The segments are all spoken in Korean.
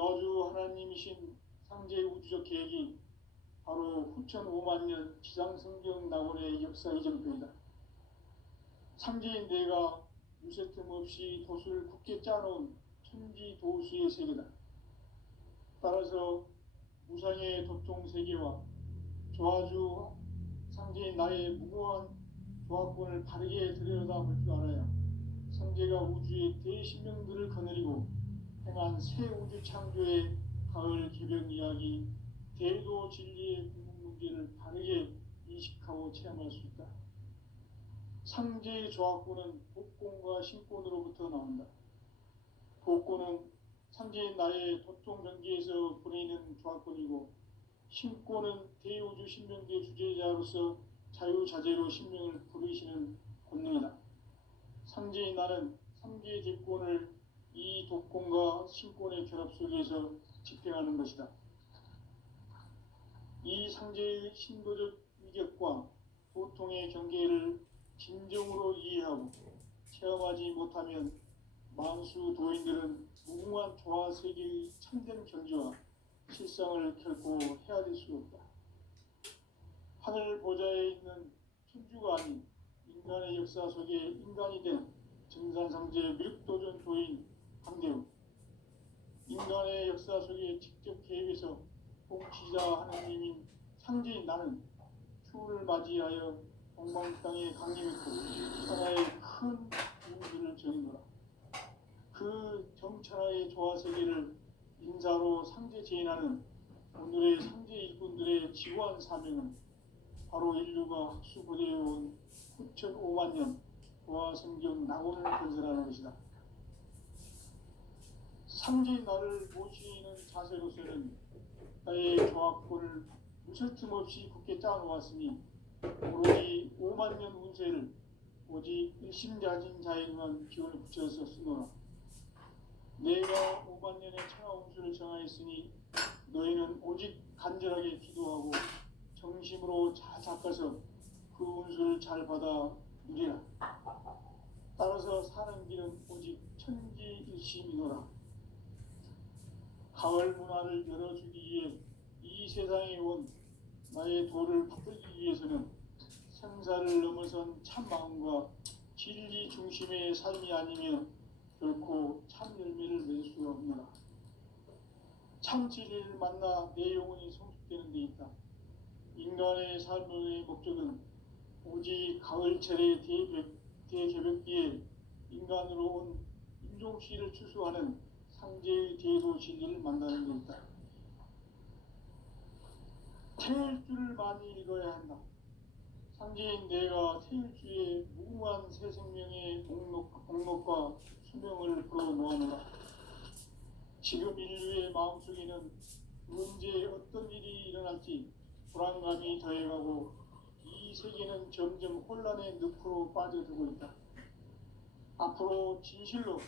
조아주 하나님이신 상제 우주적 계획이 바로 후천 5만 년 지상성경 낙원의 역사 이정표이다. 상제인 내가 유세틈 없이 돛을 굳게 짜놓은 천지도수의 세계다. 따라서 무상의 도통 세계와 조아주 상제인 나의 무고한 조합권을 바르게 들여다볼 줄 알아야 상제가 우주의 대신명들을 거느리고 행한 새 우주 창조의 가을 개벽 이야기, 대도 진리의 궁극 문제를 바르게 인식하고 체험할 수 있다. 상제의 조합권은 복권과 신권으로부터 나온다. 복권은 상제인 나의 도통 전기에서 보내는 조합권이고, 신권은 대우주 신명계 주제자로서 자유자재로 신명을 부르시는 권능이다. 상제인 나는 상제의 대권을 이 독권과 신권의 결합 속에서 집행하는 것이다. 이 상제의 신도적 위격과 보통의 경계를 진정으로 이해하고 체험하지 못하면 만수 도인들은 무궁한 조화 세계의 참된 경지와 실상을 결코 헤아릴 수 없다. 하늘 보좌에 있는 천주가 아닌 인간의 역사 속에 인간이 된 증산상제 밀도전 도인 강대우, 인간의 역사 속에 직접 개입해서 통치자 하느님인 상제인 나는 추운을 맞이하여 동방 땅에 강림했고 천하의 큰 우주를 정의노라. 그 정천하의 조화세계를 인사로 상제 제인하는 오늘의 상제 일꾼들의 지구한 사명은 바로 인류가 학수고대해온 후천 5만 년 조화성경 낙원을 건설하는 것이다. 상제인 나를 모시는 자세로서는 나의 조합권을 무술 틈 없이 굳게 짜놓았으니 오로지 5만 년 운세를 오직 일심자진 자에게만 기운을 붙여서 쓰노라. 내가 5만 년의 천하 운수를 정하였으니 너희는 오직 간절하게 기도하고 정심으로 잘 닦아서 그 운수를 잘 받아 누리라. 따라서 사는 길은 오직 천지일심이노라. 가을 문화를 열어주기 위해 이 세상에 온 나의 도를 받들기 위해서는 생사를 넘어선 참마음과 진리 중심의 삶이 아니면 결코 참 열매를 낼 수 없노라. 참 진리를 만나 내 영혼이 성숙되는 데 있다. 인간의 삶의 목적은 오직 가을철의 대개벽기에 인간으로 온 인종씨를 추수하는 상제의 대도 진리를 만나는 데 있다. 태일 주를 많이 읽어야 한다. 상제인 내가 태일주의 무궁한 새 생명의 목록과 수명을 불어놓아노라. 지금 인류의 마음속에는 언제 어떤 일이 일어날지 불안감이 더해가고 이 세계는 점점 혼란의 늪으로 빠져들고 있다. 앞으로 진실로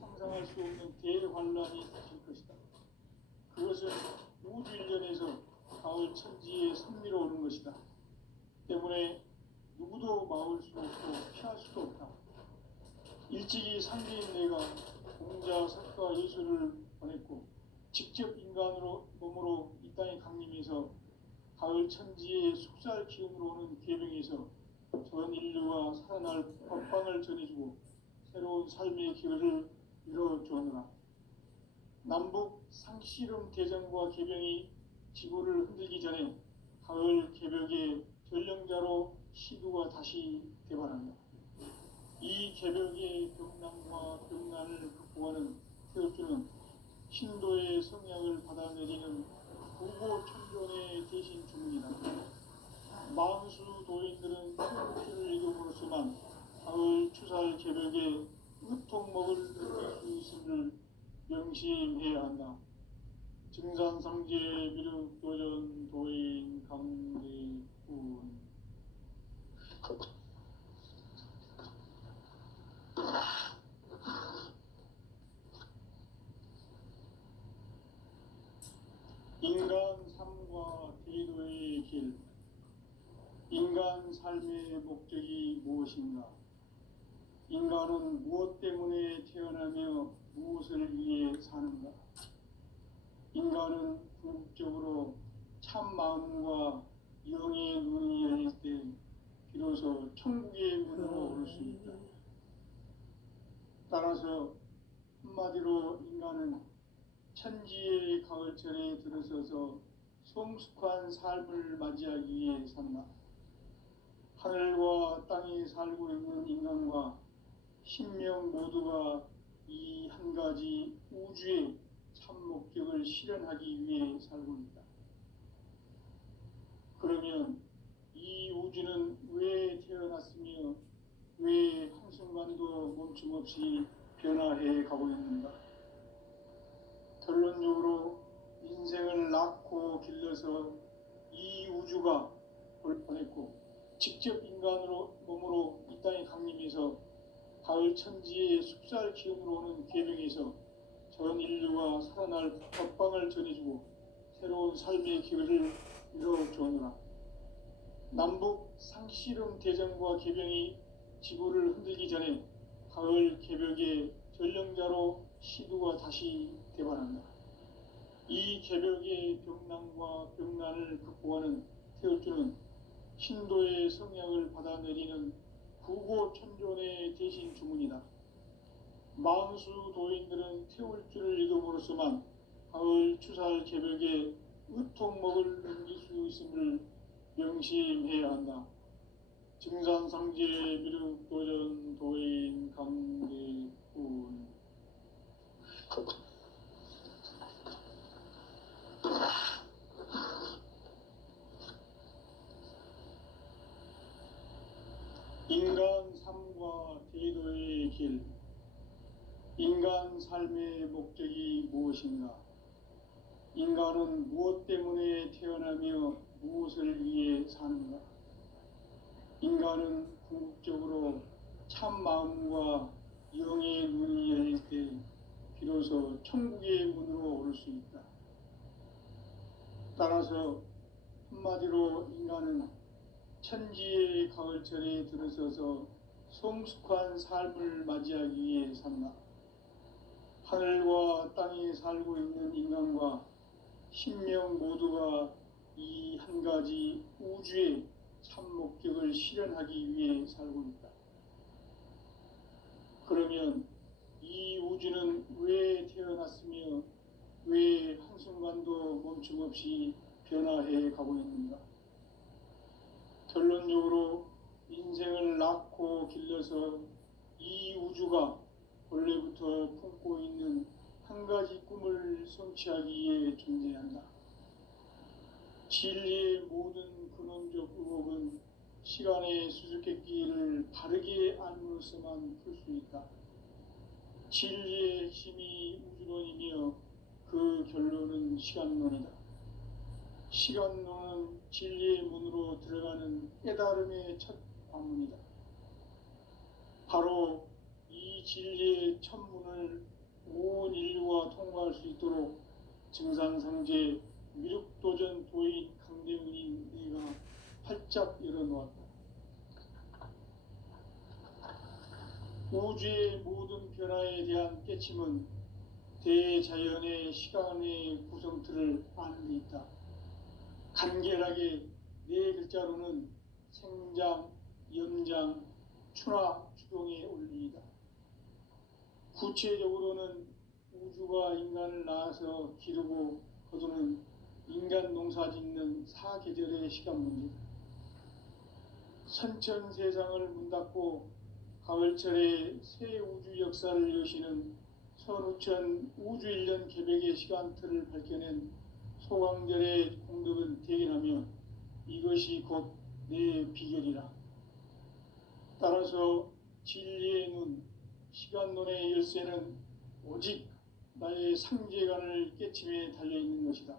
상상할 수 없는 대환란이 닥칠 것이다. 그것은 우주 일련에서 가을 천지의 섭리로 오는 것이다. 때문에 누구도 막을 수 없고 피할 수도 없다. 일찍이 상제인 내가 공자, 석가, 예수를 보냈고 직접 인간으로 몸으로 이 땅에 강림해서 가을 천지의 숙살 기운으로 오는 계명에서 전 인류가 살아날 법방을 전해주고 새로운 삶의 기회를 이뤄주느라. 남북 상씨름 대전과 개병이 지구를 흔들기 전에 가을 개벽의 전령자로 시두가 다시 개발한다. 이 개벽의 병난과 병난을 극복하는 태엽주는 신도의 성향을 받아내리는 부고 천존의 대신 주문이다. 만수 도인들은 태엽주를 읽음으로써만 가을 추살 개벽의 으통먹을 느낄 수 있음을 명심해야 한다. 증산상제 미륵도전 도인 강대군. 인간 삶과 대도의 길. 인간 삶의 목적이 무엇인가? 인간은 무엇 때문에 태어나며 무엇을 위해 사는가? 인간은 궁극적으로 참 마음과 영의 눈이 열릴 때 비로소 천국의 문으로 오를 수 있다. 따라서 한마디로 인간은 천지의 가을철에 들어서서 성숙한 삶을 맞이하기 위해 산다. 하늘과 땅에 살고 있는 인간과 신명 모두가 이 한 가지 우주의 참 목적을 실현하기 위해 살고 있다. 그러면 이 우주는 왜 태어났으며 왜 한순간도 멈춤없이 변화해 가고 있는가? 결론적으로 인생을 낳고 길러서 이 우주가 보냈고 직접 인간으로 몸으로 이 땅에 강림해서 가을 천지의 숲살 기운으로 오는 계명에서 전 인류가 살아날 법방을 전해주고 새로운 삶의 기회를 이뤄주느라. 남북 상씨름 대전과 계병이 지구를 흔들기 전에 가을 개벽의 전령자로 시두가 다시 대반한다. 이 개벽의 병난과 병난을 극복하는 태울주는 신도의 성약을 받아내리는 구고천존의 대신 주문이다. 만수 도인들은 태울주를 읽음으로써만 가을 추살 개벽의 의통목을 넘길 수 있음을 명심해야 한다. 증산상제 미륵도전 도인 강대군. 인간 삶과 대도의 길. 인간 삶의 목적이 무엇인가? 인간은 무엇 때문에 태어나며 무엇을 위해 사는가? 인간은 궁극적으로 참 마음과 영의 눈이 열릴 때 비로소 천국의 문으로 오를 수 있다. 따라서 한마디로 인간은 천지의 가을철에 들어서서 성숙한 삶을 맞이하기 위해 산다. 하늘과 땅에 살고 있는 인간과 신명 모두가 이 한 가지 우주의 참 목적을 실현하기 위해 살고 있다. 그러면 이 우주는 왜 태어났으며 왜 한순간도 멈춤없이 변화해 가고 있는가? 결론적으로 인생을 낳고 길러서 이 우주가 원래부터 품고 있는 한 가지 꿈을 성취하기 위해 존재한다. 진리의 모든 근원적 의혹은 시간의 수수께끼를 바르게 알므로서만 풀 수 있다. 진리의 핵심이 우주론이며 그 결론은 시간론이다. 시간론은 진리의 문으로 들어가는 깨달음의 첫 관문이다. 바로 이 진리의 첫 문을 온 인류가 통과할 수 있도록 증산상제 미륵도전 도인 강대훈이 내가 활짝 열어놓았다. 우주의 모든 변화에 대한 깨침은 대자연의 시간의 구성틀을 아는 데 있다. 간결하게 네 글자로는 생장, 연장, 추나 추동의 원리이다. 구체적으로는 우주가 인간을 낳아서 기르고 거두는 인간 농사 짓는 사계절의 시간 문제다. 선천 세상을 문 닫고 가을철에 새 우주 역사를 여시는 선우천 우주일년 개벽의 시간틀을 밝혀낸 소강절의 공덕은 대견하며 이것이 곧 내 비결이라. 따라서 진리의 눈, 시간론의 열쇠는 오직 나의 상제관을 깨침에 달려있는 것이다.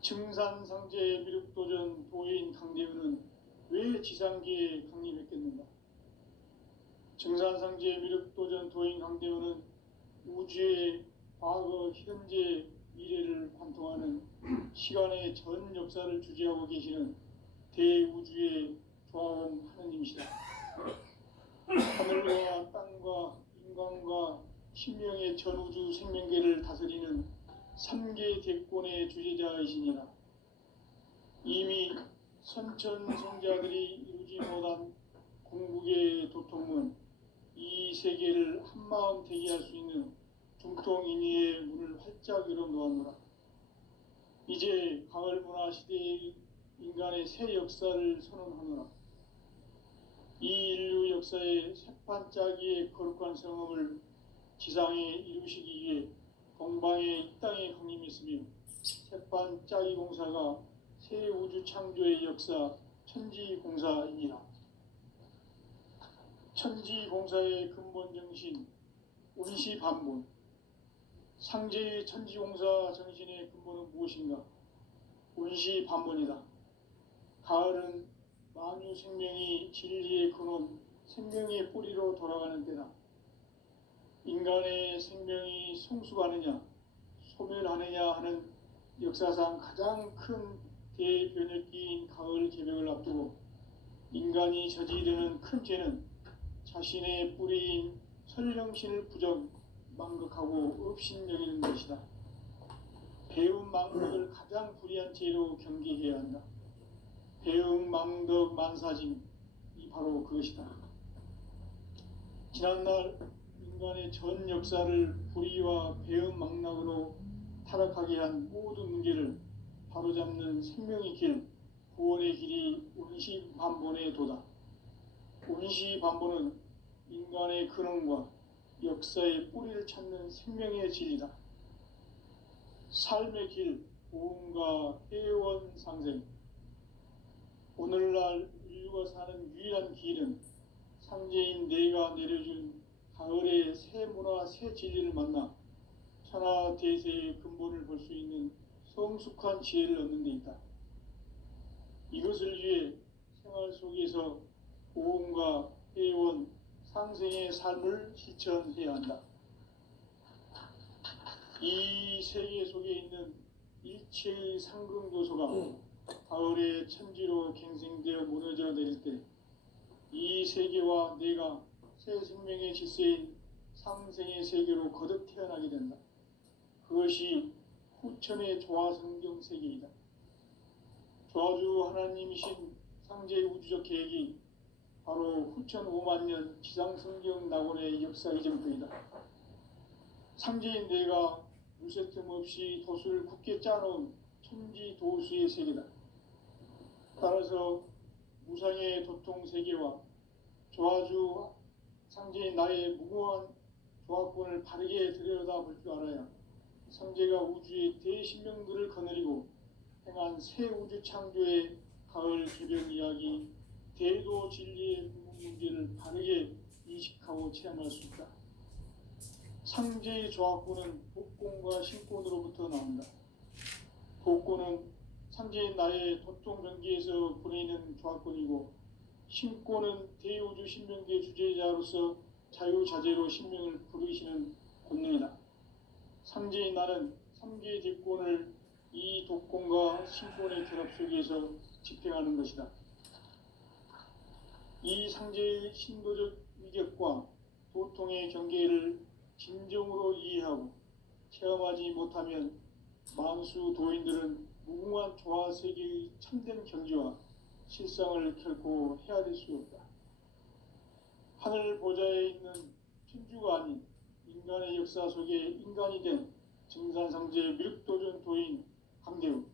증산상제 미륵도전 도인 강대훈은 왜 지상계에 강림했겠는가? 증산상제 미륵도전 도인 강대훈은 우주의 과거, 현재, 미래를 관통하는 시간의 전 역사를 주재하고 계시는 대우주의 조화원 하느님이시다. 하늘과 땅과 인간과 신명의 전우주 생명계를 다스리는 삼계 대권의 주제자이시니라. 이미 선천성자들이 이루지 못한 궁극의 도통은 이 세계를 한마음 되게 할 수 있는 중통인의의 문을 활짝 열어놓았노라. 이제 가을 문화 시대의 인간의 새 역사를 선언하노라. 이 인류 역사의 새반짝이의 거룩한 성험을 지상에 이루시기 위해 동방의 이 땅에 강림했으며 새반짝이 공사가 새 우주 창조의 역사 천지공사이니라. 천지공사의 근본 정신 운시반본. 상제의 천지공사 정신의 근본은 무엇인가? 운시반본이다. 가을은 만유 생명이 진리의 근원, 생명의 뿌리로 돌아가는 때다. 인간의 생명이 성숙하느냐, 소멸하느냐 하는 역사상 가장 큰 대변혁기인 가을 개벽을 앞두고 인간이 저지르는 큰 죄는 자신의 뿌리인 설령신을 부정, 망극하고 업신여기는 것이다. 배움 망덕을 가장 불의한 죄로 경계해야 한다. 배움 망덕 만사짐이 바로 그것이다. 지난날 인간의 전 역사를 불의와 배움 망락으로 타락하게 한 모든 문제를 바로잡는 생명의 길, 구원의 길이 운시반본의 도다. 운시반본은 인간의 근원과 역사의 뿌리를 찾는 생명의 진리다. 삶의 길, 보험과 회원 상생. 오늘날 인류가 사는 유일한 길은 상제인 내가 내려준 가을의 새 문화, 새 진리를 만나 천하 대세의 근본을 볼 수 있는 성숙한 지혜를 얻는 데 있다. 이것을 위해 생활 속에서 보험과 회원, 상생의 삶을 실천해야 한다. 이 세계 속에 있는 일체의 상극 요소가 가을의 천지로 갱생되어 무너져 내릴 때 이 세계와 내가 새 생명의 질서인 상생의 세계로 거듭 태어나게 된다. 그것이 후천의 조화성경 세계이다. 조화주 하나님이신 상제의 우주적 계획이 바로 후천 5만 년 지상성경 낙원의 역사의 전부이다. 상제인 내가 물새 틈 없이 도수를 굳게 짜놓은 천지 도수의 세계다. 따라서 무상의 도통 세계와 조화주 상제인 나의 무고한 조화권을 바르게 들여다볼 줄 알아야 상제가 우주의 대신명들을 거느리고 행한 새 우주 창조의 가을 개변 이야기, 대도 진리의 문제를 바르게 인식하고 체험할 수 있다. 상제의 조화권은 복권과 신권으로부터 나온다. 복권은 상제인 나의 도통 경계에서 보내는 조화권이고, 신권은 대우주 신명계 주제자로서 자유자재로 신명을 부르시는 권능이다. 상제인 나는 3개의 대권을 이 독권과 신권의 결합 속에서 집행하는 것이다. 이 상제의 신도적 위격과 도통의 경계를 진정으로 이해하고 체험하지 못하면 만수 도인들은 무궁한 조화 세계의 참된 경지와 실상을 결코 헤아릴 수 없다. 하늘 보좌에 있는 천주가 아닌 인간의 역사 속에 인간이 된 증산상제 미륵도전 도인 강대우,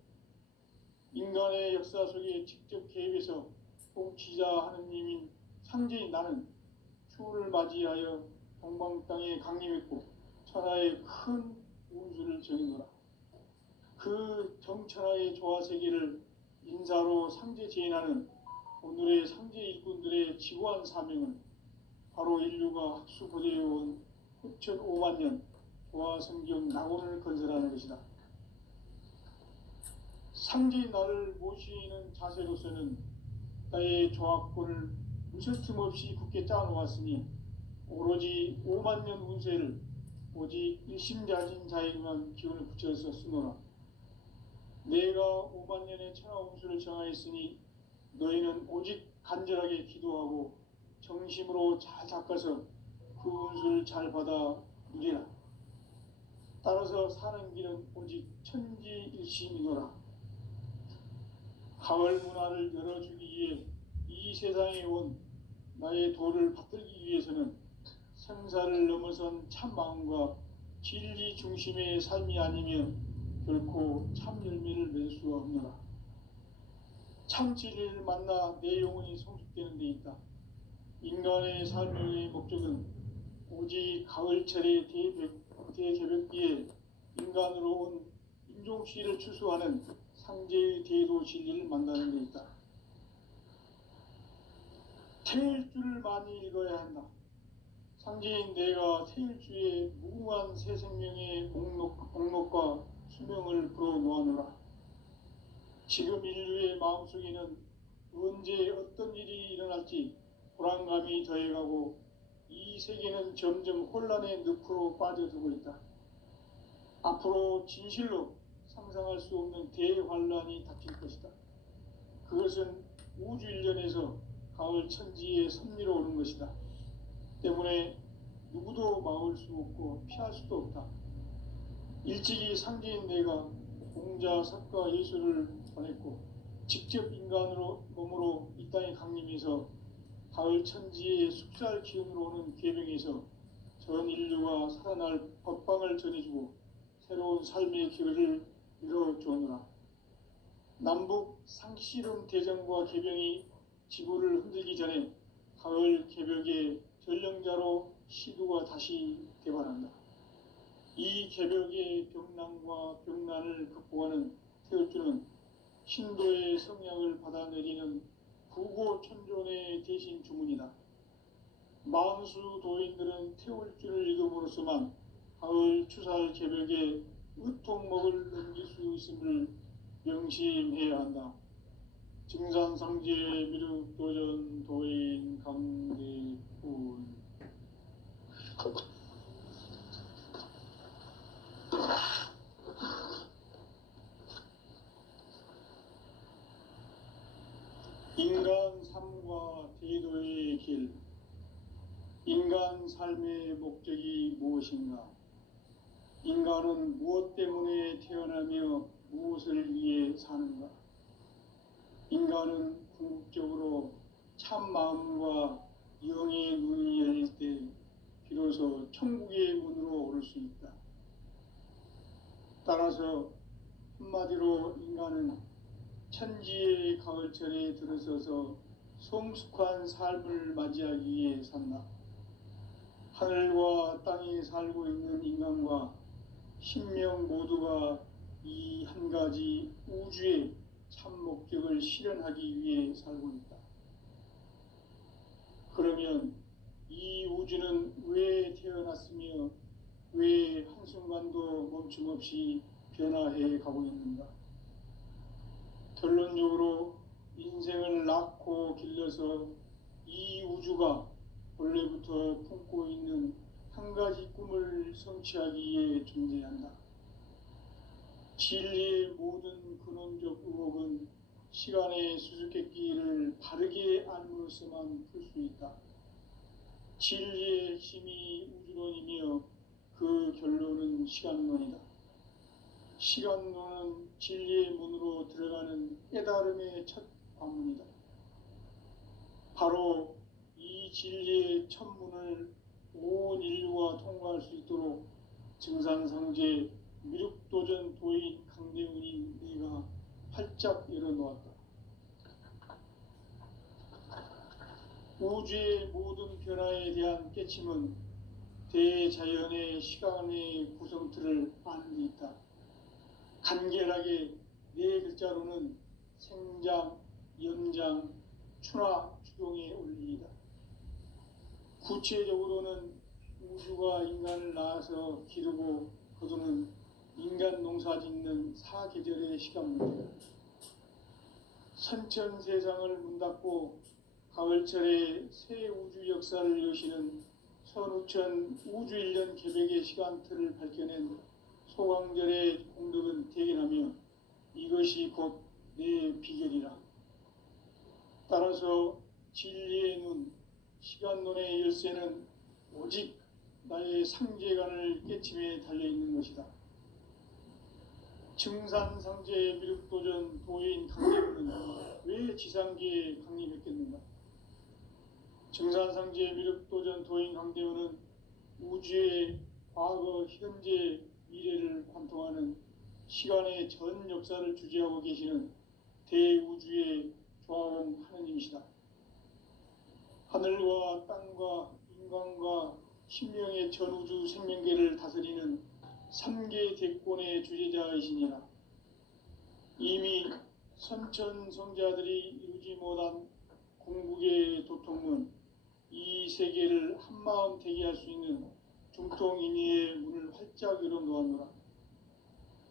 인간의 역사 속에 직접 개입해서 통치자 하느님인 상제인 나는 추후를 맞이하여 동방 땅에 강림했고 천하의 큰 운수를 정해노라. 그 정천하의 조화 세계를 인사로 상제 제인하는 오늘의 상제 일꾼들의 지고한 사명은 바로 인류가 학수고대해온 후천 5만 년 조화 성경 낙원을 건설하는 것이다. 상제인 나를 모시는 자세로서는 나의 조화권을 무설틈 없이 굳게 짜놓았으니 오로지 5만 년 운세를 오직 일심자진 자에게만 기운을 붙여서 쓰노라. 내가 5만 년의 천하 운수를 정하였으니 너희는 오직 간절하게 기도하고 정심으로 잘 닦아서 그 운수를 잘 받아 누리라. 따라서 사는 길은 오직 천지일심이노라. 가을 문화를 열어주기 위해 이 세상에 온 나의 도를 받들기 위해서는 생사를 넘어선 참 마음과 진리 중심의 삶이 아니면 결코 참 열매를 맺을 수가 없노라. 참 진리를 만나 내 영혼이 성숙되는 데 있다. 인간의 삶의 목적은 오직 가을철의 대개벽기에 인간으로 온 인종시를 추수하는 상제의 대도 진리를 만나는 데 있다. 태일주를 많이 읽어야 한다. 상제인 내가 태일주의 무궁한 새 생명의 목록과 수명을 불어놓아노라. 지금 인류의 마음속에는 언제 어떤 일이 일어날지 불안감이 더해가고 이 세계는 점점 혼란의 늪으로 빠져들고 있다. 앞으로 진실로 상상할 수 없는 대환란이 닥칠 것이다. 그것은 우주 일련에서 가을 천지의 섭리로 오는 것이다. 때문에 누구도 막을 수 없고 피할 수도 없다. 일찍이 상제인 내가 공자, 석가, 예수를 전했고 직접 인간으로 몸으로 이 땅에 강림해서 가을 천지의 숙살 기운으로 오는 계명에서 전 인류가 살아날 법방을 전해주고 새로운 삶의 기회를 열어주오노라. 남북 상씨름 대전과 계병이 지구를 흔들기 전에 가을 개벽의 전령자로 시두가 다시 개발한다. 이 개벽의 병난과 병난을 극복하는 태울주는 신도의 성약을 받아내리는 부고천존의 대신 주문이다. 만수 도인들은 태울주를 읽음으로써만 가을 추살 개벽의 의통목을 넘길 수 있음을 명심해야 한다. 증산상제 미륵도전 도인 강대군. 인간 삶과 대도의 길. 인간 삶의 목적이 무엇인가? 인간은 무엇 때문에 태어나며 무엇을 위해 사는가? 인간은 궁극적으로 참 마음과 영의 눈이 열릴 때 비로소 천국의 문으로 오를 수 있다. 따라서 한마디로 인간은 천지의 가을철에 들어서서 성숙한 삶을 맞이하기 위해 산다. 하늘과 땅에 살고 있는 인간과 신명 모두가 이 한 가지 우주의 참 목적을 실현하기 위해 살고 있다. 그러면 이 우주는 왜 태어났으며 왜 한순간도 멈춤없이 변화해 가고 있는가? 결론적으로 인생을 낳고 길러서 이 우주가 원래부터 품고 있는 한 가지 꿈을 성취하기 위해 존재한다. 진리의 모든 근원적 의혹은 시간의 수수께끼를 바르게 알므로서만 풀 수 있다. 진리의 힘이 우주론이며 그 결론은 시간론이다. 시간론은 진리의 문으로 들어가는 깨달음의 첫 관문이다. 바로 이 진리의 첫 문을 온 인류가 통과할 수 있도록 증산상제 미륵도전 도인 강대훈인 내가 활짝 열어놓았다. 우주의 모든 변화에 대한 깨침은 대자연의 시간의 구성틀을 아는 데 있다. 간결하게 네 글자로는 생장, 연장, 추나 추동의 원리이다. 구체적으로는 우주가 인간을 낳아서 기르고 거두는 인간 농사 짓는 사계절의 시간 문제다. 선천 세상을 문 닫고 가을철에 새 우주 역사를 여시는 선우천 우주일년 개벽의 시간틀을 밝혀낸 소강절의 공덕은 대견하며 이것이 곧 내 비결이라. 따라서 진리의 눈, 시간론의 열쇠는 오직 나의 상제간을 깨침에 달려있는 것이다. 증산상제 미륵도전 도인 강림은 왜 지상계에 강림했겠는가? 증산상제 미륵도전 도인 강대원은 우주의 과거, 현재, 미래를 관통하는 시간의 전 역사를 주재하고 계시는 대우주의 조화원 하느님이시다. 하늘과 땅과 인간과 신명의 전우주 생명계를 다스리는 3계 대권의 주재자이시니라. 이미 선천성자들이 이루지 못한 궁극의 도통은 이 세계를 한마음 되게 할 수 있는 중통인의의 문을 활짝 열어놓았노라.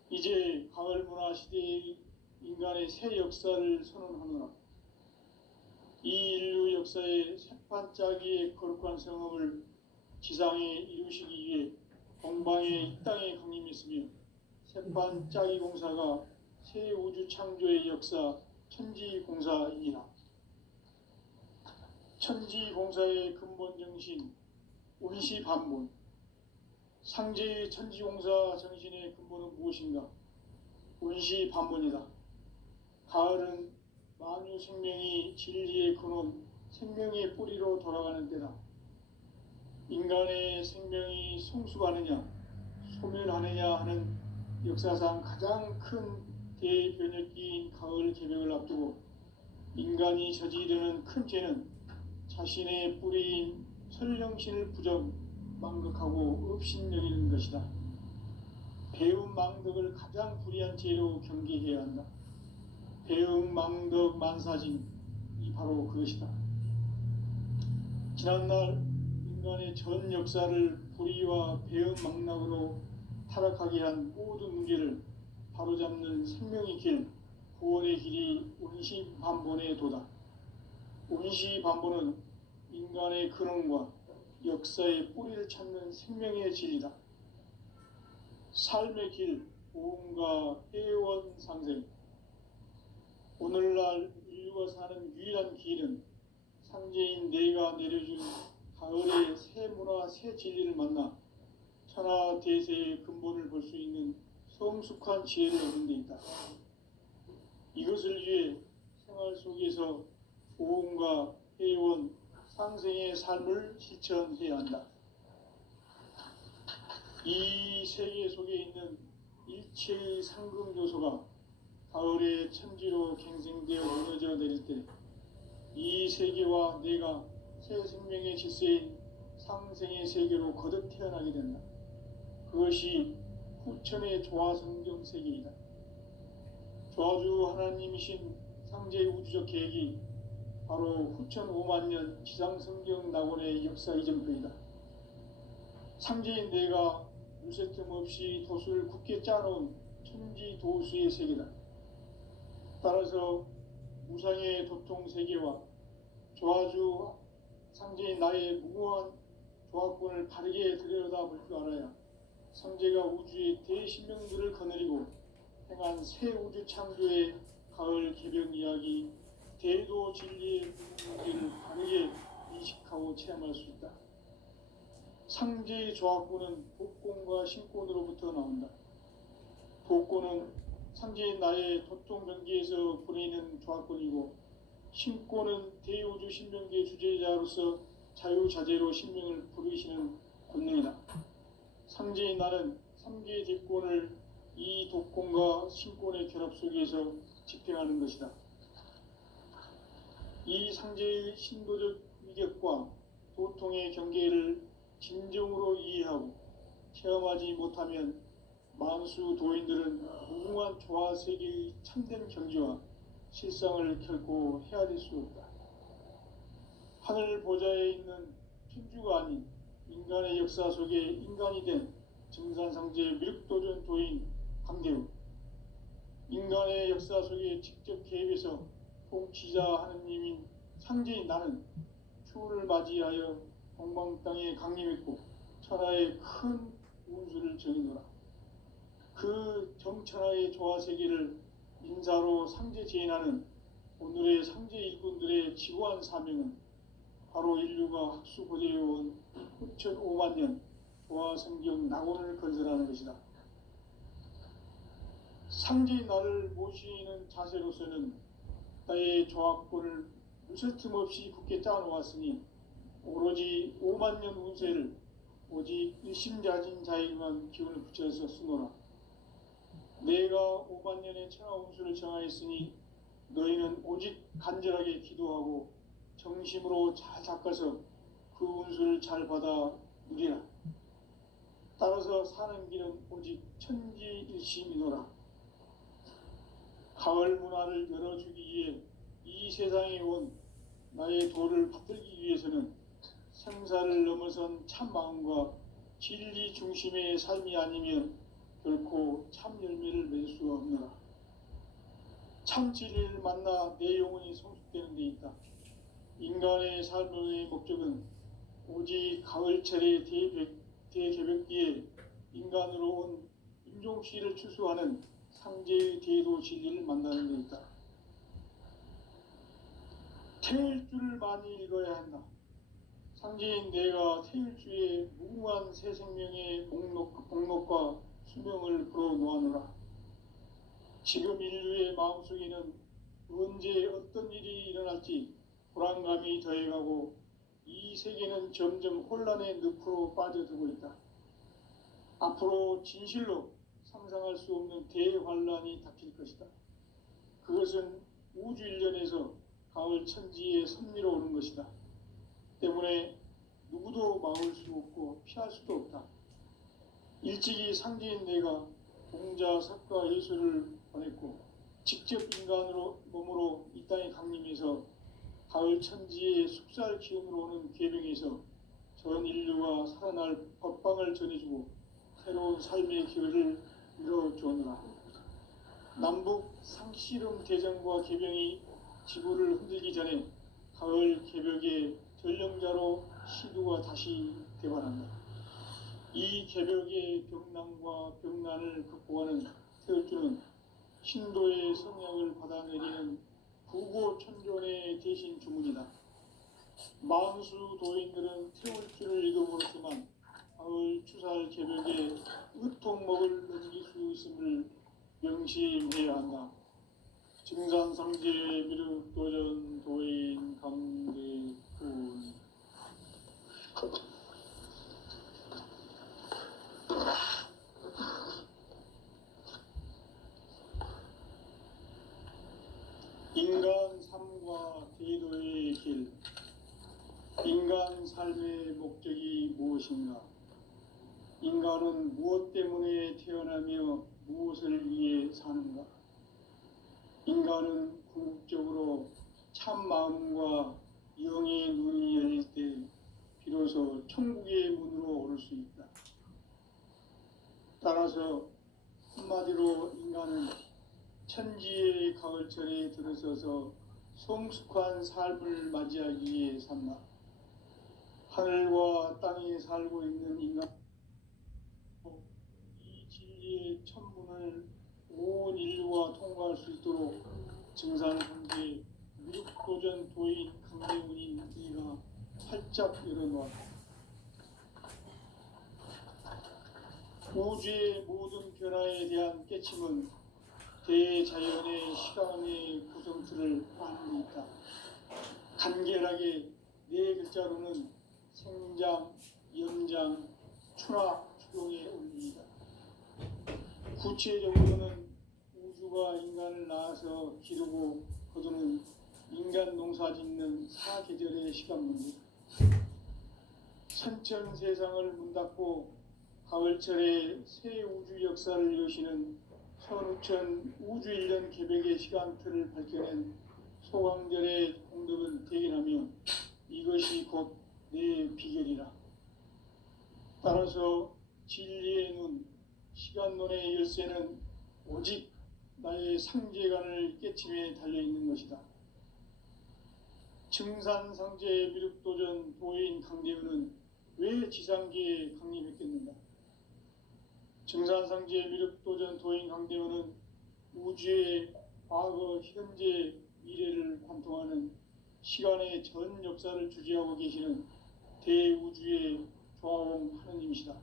이제 가을 문화 시대의 인간의 새 역사를 선언하노라. 이 인류 역사의 새반짝이의 거룩한 성업을 지상에 이루시기 위해 동방의 이 땅에 강림했으며 새반짝이 공사가 새 우주 창조의 역사 천지공사이니라. 천지공사의 근본 정신 운시반본. 상제의 천지공사 정신의 근본은 무엇인가? 운시반본이다. 가을은 만유 생명이 진리의 근원, 생명의 뿌리로 돌아가는 때다. 인간의 생명이 성숙하느냐, 소멸하느냐 하는 역사상 가장 큰 대변혁기인 가을 개벽을 앞두고 인간이 저지르는 큰 죄는 자신의 뿌리인 설령신을 부정, 망극하고 업신여기는 것이다. 배움 망덕을 가장 불의한 죄로 경계해야 한다. 배움 망덕 만사진, 이 바로 그것이다. 지난날 인간의 전 역사를 불의와 배움 망락으로 타락하게 한 모든 문제를 바로잡는 생명의 길, 구원의 길이 운시반본의 도다. 운시반본은 인간의 근원과 역사의 뿌리를 찾는 생명의 진리다. 삶의 길, 보험과 회원 상생. 오늘날 인류가 사는 유일한 길은 상제인 내가 내려준 가을의 새 문화, 새 진리를 만나 천하 대세의 근본을 볼 수 있는 성숙한 지혜를 얻는 데 있다. 이것을 위해 생활 속에서 보험과 회원, 상생의 삶을 실천해야 한다. 이 세계 속에 있는 일체의 상금 요소가 가을의 천지로 갱생되어 무너져 내릴 때 이 세계와 내가 새 생명의 질서인 상생의 세계로 거듭 태어나게 된다. 그것이 후천의 조화성경 세계이다. 조화주 하나님이신 상제의 우주적 계획이 바로 후천 5만 년 지상성경 낙원의 역사 이전표이다. 상제인 내가 물새 틈 없이 도수를 굳게 짜놓은 천지도수의 세계다. 따라서 무상의 도통 세계와 조화주 상제인 나의 무모한 조화권을 바르게 들여다볼 줄 알아야 상제가 우주의 대신명들을 거느리고 행한 새 우주 창조의 가을 개벽 이야기, 대도 진리의 문제를 바르게 인식하고 체험할 수 있다. 상제의 조화권은 복권과 신권으로부터 나온다. 복권은 상제인 나의 도통 경계에서 보내는 조화권이고, 신권은 대우주 신명계 주제자로서 자유자재로 신명을 부르시는 권능이다. 상제인 나는 3계 대권을 이 독권과 신권의 결합 속에서 집행하는 것이다. 이 상제의 신도적 위격과 도통의 경계를 진정으로 이해하고 체험하지 못하면 만수 도인들은 무궁한 조화 세계의 참된 경지와 실상을 결코 헤아릴 수 없다. 하늘 보좌에 있는 천주가 아닌 인간의 역사 속에 인간이 된 증산상제 미륵도전 도인 강대우, 인간의 역사 속에 직접 개입해서 통치자 하느님인 상제인 나는 추후를 맞이하여 동방 땅에 강림했고 천하의 큰 운수를 정의노라. 그 정천하의 조화세계를 인사로 상제 제인하는 오늘의 상제 일꾼들의 지고한 사명은 바로 인류가 학수고대해온 후천 5만 년 조화성경 낙원을 건설하는 것이다. 상제의 나를 모시는 자세로서는 나의 조합권을 무슨 틈없이 굳게 짜놓았으니 오로지 5만 년 운세를 오직 일심자진 자에게만 기운을 붙여서 쓰노라. 내가 5만 년의 천하 운수를 정하였으니 너희는 오직 간절하게 기도하고 정심으로 잘 닦아서 그 운수를 잘 받아 누리라. 따라서 사는 길은 오직 천지일심이노라. 가을 문화를 열어주기 위해 이 세상에 온 나의 도를 받들기 위해서는 생사를 넘어선 참 마음과 진리 중심의 삶이 아니면 결코 참 열매를 맺을 수가 없노라. 참 진리를 만나 내 영혼이 성숙되는 데 있다. 인간의 삶의 목적은 오직 가을철의 대개벽기에 인간으로 온 임종씨를 추수하는 상제의 대도 진리를 만나는 데 있다. 태일주를 많이 읽어야 한다. 상제인 내가 태일주의 무궁한 새 생명의 목록과 수명을 불어놓아노라. 지금 인류의 마음속에는 언제 어떤 일이 일어날지 불안감이 더해가고 이 세계는 점점 혼란의 늪으로 빠져들고 있다. 앞으로 진실로 상상할 수 없는 대환란이 닥칠 것이다. 그것은 우주 일련에서 가을 천지의 섭리로 오는 것이다. 때문에 누구도 막을 수 없고 피할 수도 없다. 일찍이 상제인 내가 공자, 석가, 예수를 보냈고 직접 인간으로 몸으로 이 땅에 강림해서 가을 천지의 숙살 기운으로 오는 계병에서 전 인류가 살아날 법방을 전해주고 새로운 삶의 기회를 이뤄주었노라. 남북 상씨름 대전과 계병이 지구를 흔들기 전에 가을 개벽의 전령자로 시두가 다시 개발한다. 이 개벽의 병난과 병난을 극복하는 태울주는 신도의 성향을 받아내리는 부고천존의 대신 주문이다. 만수 도인들은 태울주를 읽어보았지만 가을 추살 개벽에 으통먹을 넘길 수 있음을 명심해야 한다. 증산상제 미륵도전 도인 강대군. 인간 삶과 대도의 길. 인간 삶의 목적이 무엇인가? 인간은 무엇 때문에 태어나며 무엇을 위해 사는가? 인간은 궁극적으로 참 마음과 영의 눈이 열릴 때 비로소 천국의 문으로 오를 수 있다. 따라서 한마디로 인간은 천지의 가을철에 들어서서 성숙한 삶을 맞이하기 위해 산다. 하늘과 땅에 살고 있는 인간, 이 진리의 천문을 온 인류가 통과할 수 있도록 증산상제 미륵도전 도인 강대훈인 이가 활짝 열어놓았다. 우주의 모든 변화에 대한 깨침은 대자연의 시간의 구성틀을 아는 데 있다. 간결하게 네 글자로는 생장, 연장, 추락, 추동의 원리이다. 구체적으로는 우주가 인간을 낳아서 기르고 거두는 인간 농사 짓는 사계절의 시간 문제. 천천 세상을 문 닫고 가을철에 새 우주 역사를 여시는 선우천 우주 일년 개벽의 시간틀을 밝혀낸 소강절의 공덕은 대견하며 이것이 곧 내 비결이라. 따라서 진리의 눈, 시간론의 열쇠는 오직 나의 상제관을 깨침에 달려있는 것이다. 증산상제 미륵도전 도인 강대훈은 왜 지상계에 강림했겠는가? 증산상제 미륵도전 도인 강대훈은 우주의 과거, 현재, 미래를 관통하는 시간의 전 역사를 주재하고 계시는 대우주의 조화원 하느님이시다.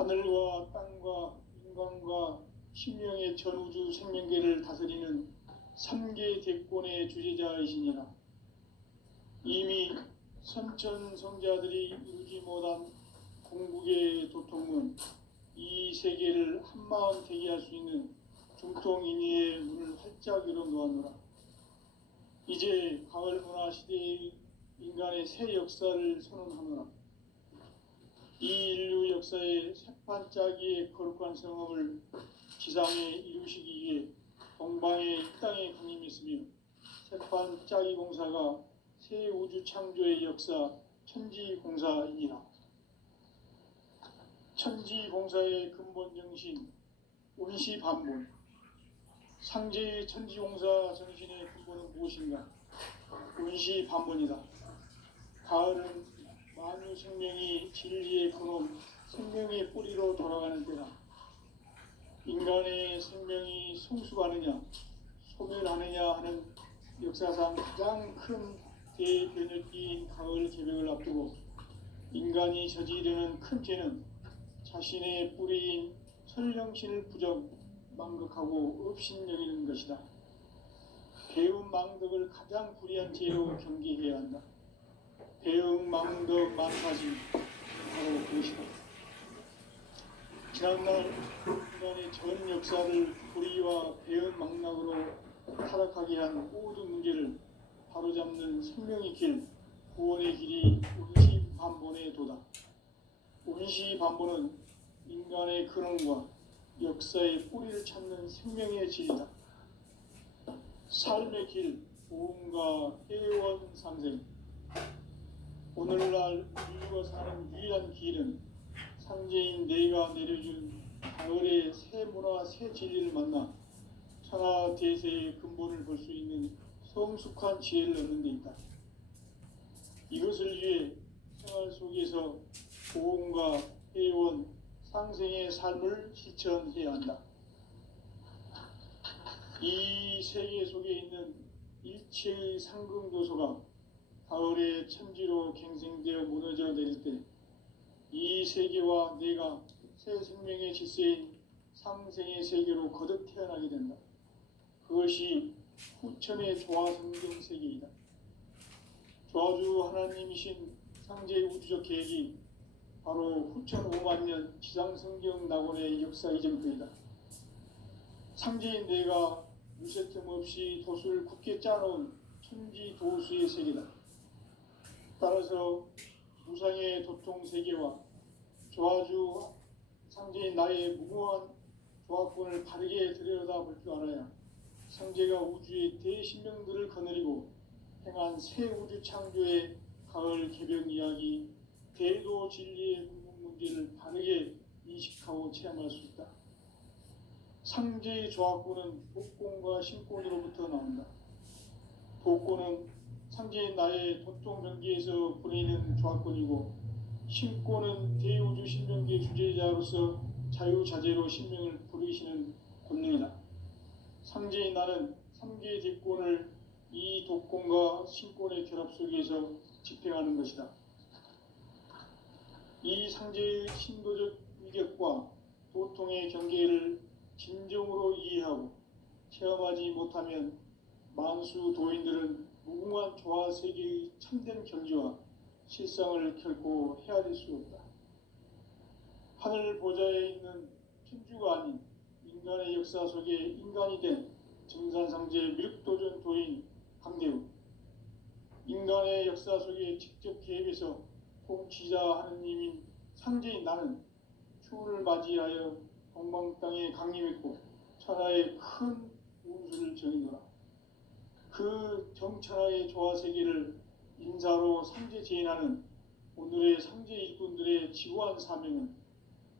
하늘과 땅과 인간과 신명의 전우주 생명계를 다스리는 삼계 대권의 주제자이시니라. 이미 선천성자들이 이루지 못한 공국의 도통은 이 세계를 한마음 되게 할 수 있는 중통인의의 문을 활짝 열어놓았노라. 이제 가을 문화 시대의 인간의 새 역사를 선언하노라. 이 인류 역사의 새판짜기의 거룩한 성업을 지상에 이루시기 위해 동방의 이 땅에 강림했으며 새판짜기 공사가 새 우주 창조의 역사 천지공사이니라. 천지공사의 근본 정신 운시반본. 상제의 천지공사 정신의 근본은 무엇인가? 운시반본이다. 가을은 만유 생명이 진리의 근원, 생명의 뿌리로 돌아가는 때다. 인간의 생명이 성숙하느냐, 소멸하느냐 하는 역사상 가장 큰 대변혁기인 가을 개벽을 앞두고 인간이 저지르는 큰 죄는 자신의 뿌리인 설령신을 부정, 망극하고 업신여기는 것이다. 배움 망덕을 가장 불의한 죄로 경계해야 한다. 배움 망덕 만사지 바로 그것이다. 지난날 인간의 전 역사를 불의와 배움 망락으로 타락하게 한 모든 문제를 바로잡는 생명의 길, 구원의 길이 운시반본의 도다. 운시반본은 인간의 근원과 역사의 뿌리를 찾는 생명의 질이다. 삶의 길, 보험과 해원 상생. 오늘날 인류가 사는 유일한 길은 상제인 내가 내려준 가을의 새 문화, 새 진리를 만나 천하 대세의 근본을 볼 수 있는 성숙한 지혜를 얻는 데 있다. 이것을 위해 생활 속에서 보험과 해원, 상생의 삶을 실천해야 한다. 이 세계 속에 있는 일체의 상승도소가 가을의 천지로 갱생되어 무너져 내릴 때 이 세계와 내가 새 생명의 질서인 상생의 세계로 거듭 태어나게 된다. 그것이 후천의 조화성경 세계이다. 조화주 하나님이신 상제의 우주적 계획이 바로 후천 5만 년 지상성경 낙원의 역사 이전부이다. 상제인 내가 무쇠 틈 없이 도수를 굳게 짜놓은 천지 도수의 세계다. 따라서 무상의 도통 세계와 조화주 상제인 나의 무모한 조화권을 바르게 들여다볼 줄 알아야 상제가 우주의 대신명들을 거느리고 행한 새 우주 창조의 가을 개벽 이야기, 대도 진리의 궁극 문제를 바르게 인식하고 체험할 수 있다. 상제의 조화권은 복권과 신권으로부터 나온다. 복권은 상제의 나의 도통 경계에서 보내는 조화권이고, 신권은 대우주 신명계 주제자로서 자유자재로 신명을 부르시는 권능이다. 상제의 나는 3개의 대권을 이 도권과 신권의 결합 속에서 집행하는 것이다. 이 상제의 신도적 위격과 도통의 경계를 진정으로 이해하고 체험하지 못하면 만수 도인들은 무궁한 조화 세계의 참된 경지와 실상을 결코 헤아릴 수 없다. 하늘 보좌에 있는 천주가 아닌 인간의 역사 속에 인간이 된 정산상제 미륵도전 도인 강대우, 인간의 역사 속에 직접 개입해서 통치자 하느님인 상제인 나는 추운을 맞이하여 동방 땅에 강림했고 천하의 큰 운수를 정의노라. 그 정천하의 조화세계를 인사로 상제 제인하는 오늘의 상제 일꾼들의 지구한 사명은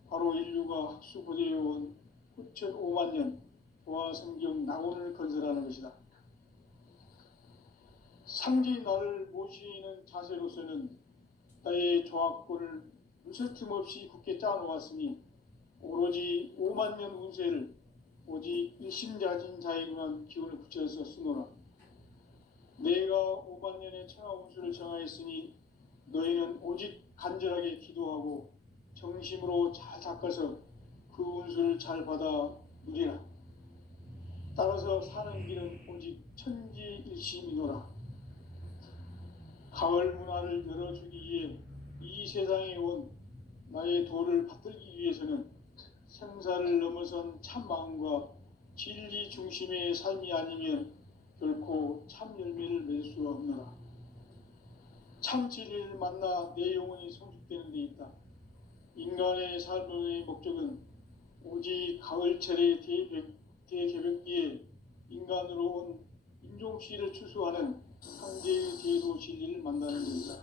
바로 인류가 학수고대해온 후천 5만 년 조화성경 낙원을 건설하는 것이다. 상제인 나를 모시는 자세로서는 나의 조화권을 무쇠 틈 없이 굳게 짜놓았으니 오로지 5만 년 운세를 오직 일심자진 자에게만 기운을 붙여서 쓰노라. 내가 5만 년의 천하 운수를 정하였으니 너희는 오직 간절하게 기도하고 정심으로 잘 닦아서 그 운수를 잘 받아 누리라. 따라서 사는 길은 오직 천지일심이노라. 가을 문화를 열어주기 위해 이 세상에 온 나의 도를 받들기 위해서는 생사를 넘어선 참 마음과 진리 중심의 삶이 아니면 결코 참 열매를 맺을 수 없노라. 참 진리를 만나 내 영혼이 성숙되는 데 있다. 인간의 삶의 목적은 오직 가을철의 대개벽기에 인간으로 온 인종시를 추수하는 상제의 대도 진리를 만나는 것이다.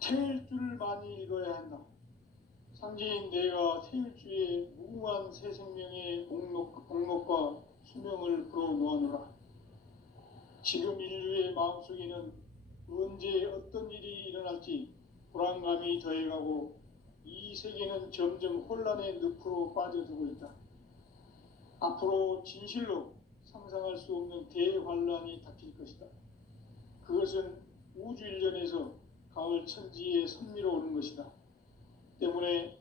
태일 줄을 많이 읽어야 한다. 상제인 내가 태일주의 무궁한 새 생명의 공록과 수명을 불어놓아노라. 지금 인류의 마음속에는 언제 어떤 일이 일어날지 불안감이 더해가고 이 세계는 점점 혼란의 늪으로 빠져들고 있다. 앞으로 진실로 상상할 수 없는 대환란이 닥칠 것이다. 그것은 우주 일련에서 가을 천지에 선미로 오는 것이다. 때문에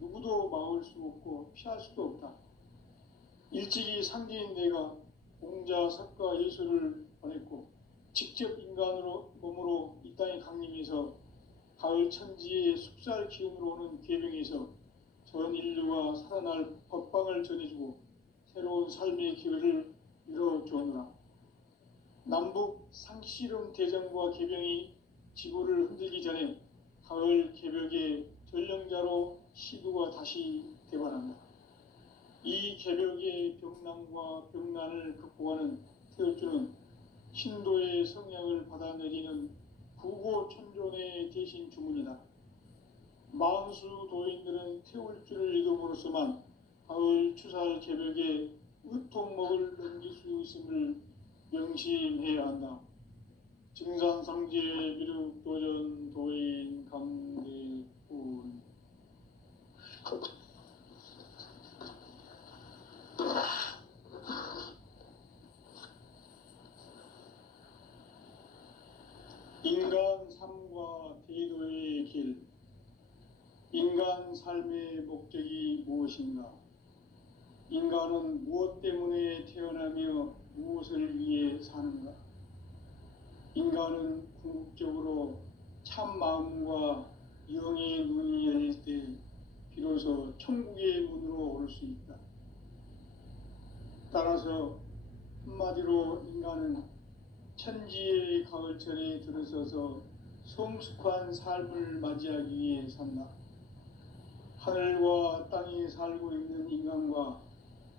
누구도 막을 수 없고 피할 수도 없다. 일찍이 상제인 내가 공자, 석가, 예수를 보냈고 직접 인간으로 몸으로 이 땅에 강림해서 가을 천지의 숲살 기운으로 오는 계병에서 전 인류가 살아날 법방을 전해주고 새로운 삶의 기회를 이뤄주오노라. 남북 상씨름 대전과 계병이 지구를 흔들기 전에 가을 개벽의 전령자로 시구가 다시 대발한다. 이 개벽의 병난과 병난을 극복하는 태울주는 신도의 성향을 받아내리는 구고천존의 대신 주문이다. 만수 도인들은 태울주를 읽음으로써만 가을 추살 개벽에 의통목을 넘길 수 있음을 명심해야 한다. 증산상제 미륵도전 도인 강대군. 인간 삶과 대도의 길. 인간 삶의 목적이 무엇인가? 인간은 무엇 때문에 태어나며 무엇을 위해 사는가? 인간은 궁극적으로 참 마음과 영의 눈이 열릴 때 비로소 천국의 문으로 올 수 있다. 따라서 한마디로 인간은 천지의 가을철에 들어서서 성숙한 삶을 맞이하기 위해 산다. 하늘과 땅에 살고 있는 인간과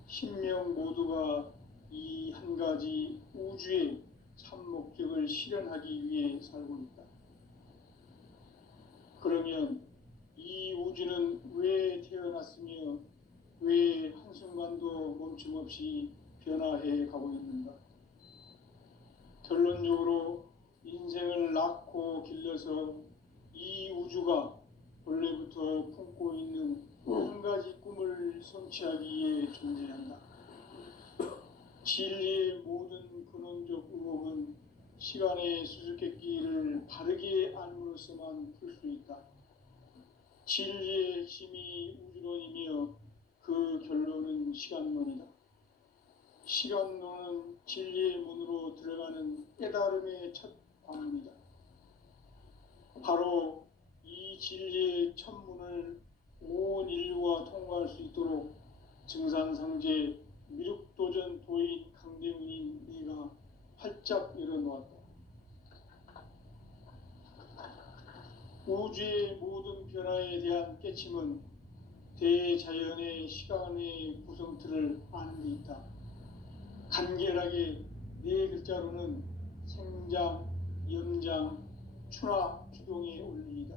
신명 모두가 이 한 가지 우주의 참 목적을 실현하기 위해 살고 있다. 그러면 이 우주는 왜 태어났으며 왜 한순간도 멈춤없이 변화해 가고 있는가? 결론적으로 인생을 낳고 길러서 이 우주가 원래부터 품고 있는 한 가지 꿈을 성취하기 위해 존재한다. 진리의 모든 근원적 의혹은 시간의 수수께끼를 바르게 알므로써만 풀 수 있다. 진리의 핵심이 우주론이며 그 결론은 시간론이다. 시간론은 진리의 문으로 들어가는 깨달음의 첫 관문이다. 바로 이 진리의 첫 문을 온 인류가 통과할 수 있도록 증산상제 미륵도전 도인 강대훈인 내가 활짝 열어놓았다. 우주의 모든 변화에 대한 깨침은 대자연의 시간의 구성틀을 아는 데 있다. 간결하게 네 글자로는 생장, 연장, 추나 추동의 원리이다.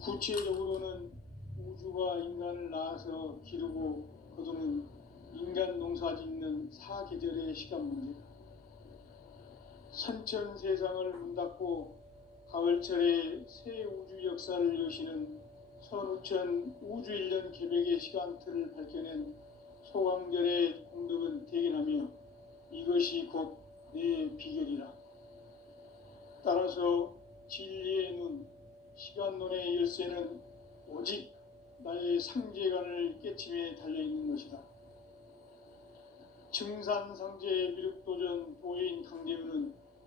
구체적으로는 우주가 인간을 낳아서 기르고 거두는 인간 농사 짓는 사계절의 시간 문제다. 선천 세상을 문닫고 가을철에 새 우주 역사를 여시는 선우천 우주일년 개벽의 시간틀을 밝혀낸 소강절의 공덕은 대견하며 이것이 곧 내 비결이라. 따라서 진리의 눈, 시간론의 열쇠는 오직 나의 상제관을 깨침에 달려있는 것이다. 증산상제 미륵도전 도인 강대우는